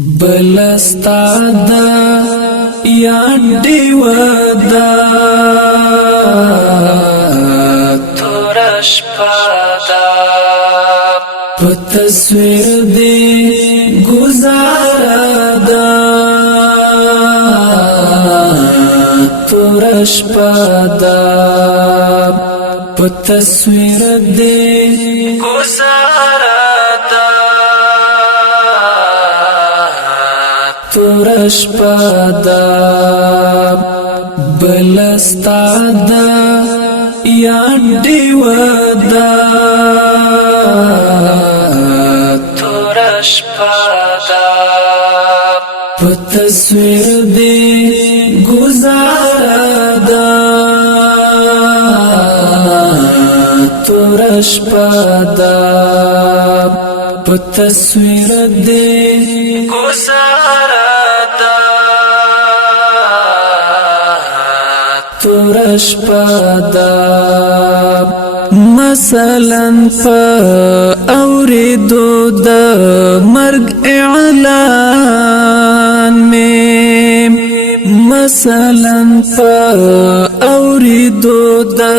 بلستا یا دیودا تورش پادا پتصویر دی گزاردا تورش پادا پتصویر دی گزاردا تورش پادا بلستا یا دیودا تورش پادا پتصویر دی گزاردا تورش پادا پتصویر دی گزاردا تورش پادا مثلا پا اوریدو دا مرگ اعلان میں مثلا پا اوریدو دا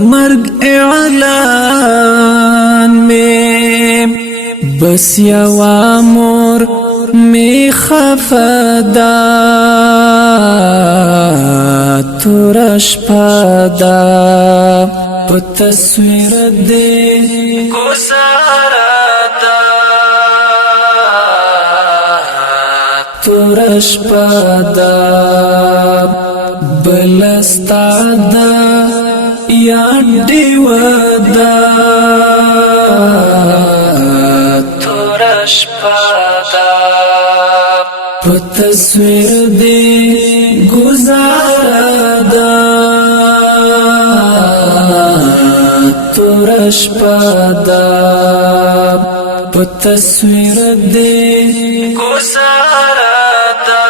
مرگ اعلان میں بس یوا مور می خفدا تورش پادا پتصویر دی گزاردا تورش پادا بلستا یا دیودا تورش پادا پتصویر دی گزاردا تورش پادا پتصویر دی گزاردا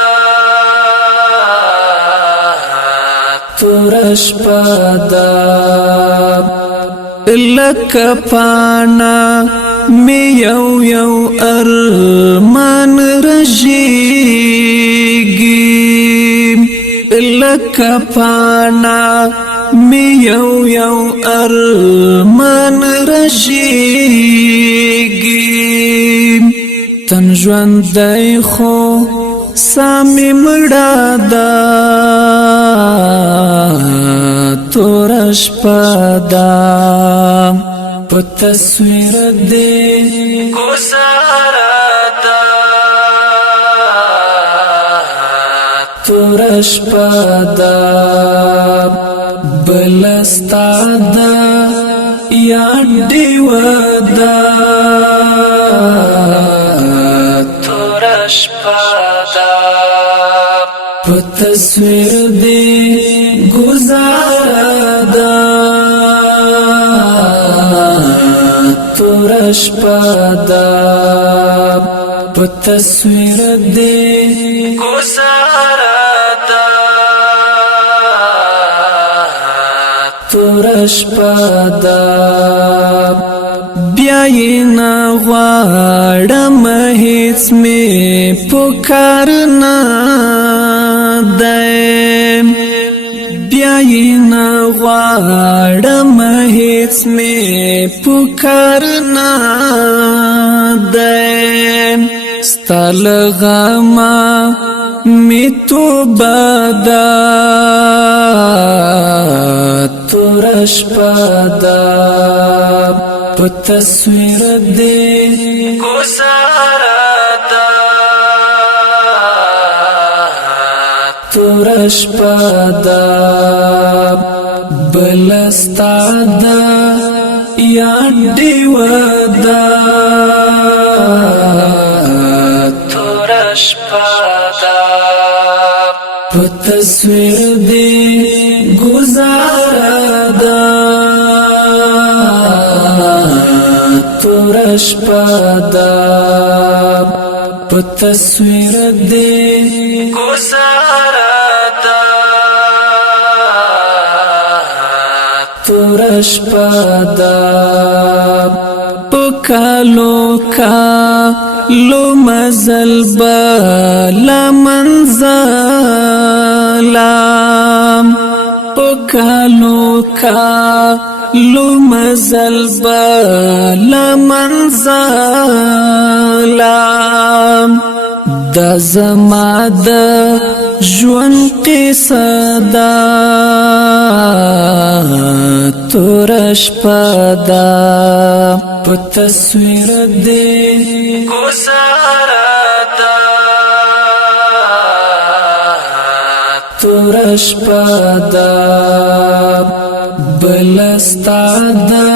تورش پادا لک پانا می یو ارمان رجیگی لک پانا می یو ارمان رجیگی تن ژوندی خو سامی مړه ده تورش پادا پتصویر دی گزاردا تورش پادا بلستا یا دیودا تورش پادا پتصویر دی گزاردا تورش پادا پتصویر دی گزاردا تورش پادا بیاینا غواړم هیڅ می پکار نه ده بیاینا غواړم هیڅ می پکار نه ده ستل غما می توبه ده تورش پادا پتصویر دی گزاردا تورش پادا بلستا یا دیودا تورش پادا پتصویر دی گزاردا تورش پادا پتصویر دی گزاردا تورش پادا کالو کالو مزل بلا منزلام کالو کالو مزل بلا منزلام دا زما د ژوند قصه ده تورش پدا په تصویر دې گزارتا تورش پدا بلستا دا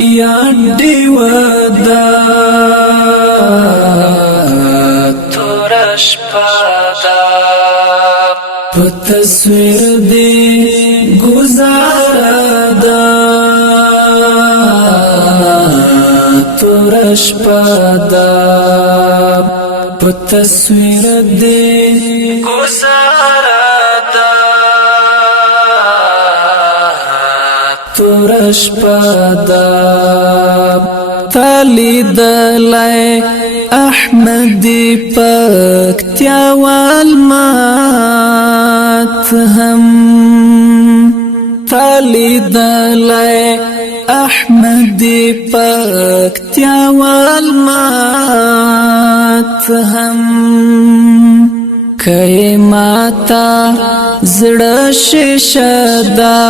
یا دیودا تورش پدا په تصویر دې گزاردا تورش پدا په تصویر دې گزاردا تورش پدا تالی دلای احمدی پکتیا والمات هم تالی دلای احمدی پکتیا والمات هم کئی ماتا زړه ششدا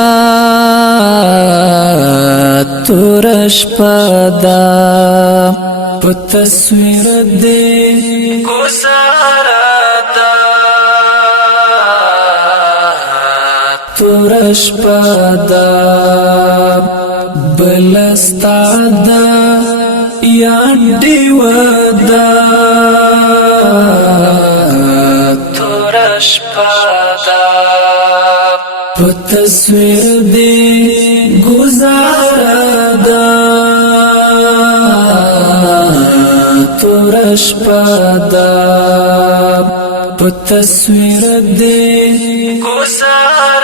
تورش پدا په تصویر دې گزارتا تورش پدا بلستا دا یا دیودا تورش پدا په تصویر دې گزاردا تورش پدا په تصویر دې گزاردا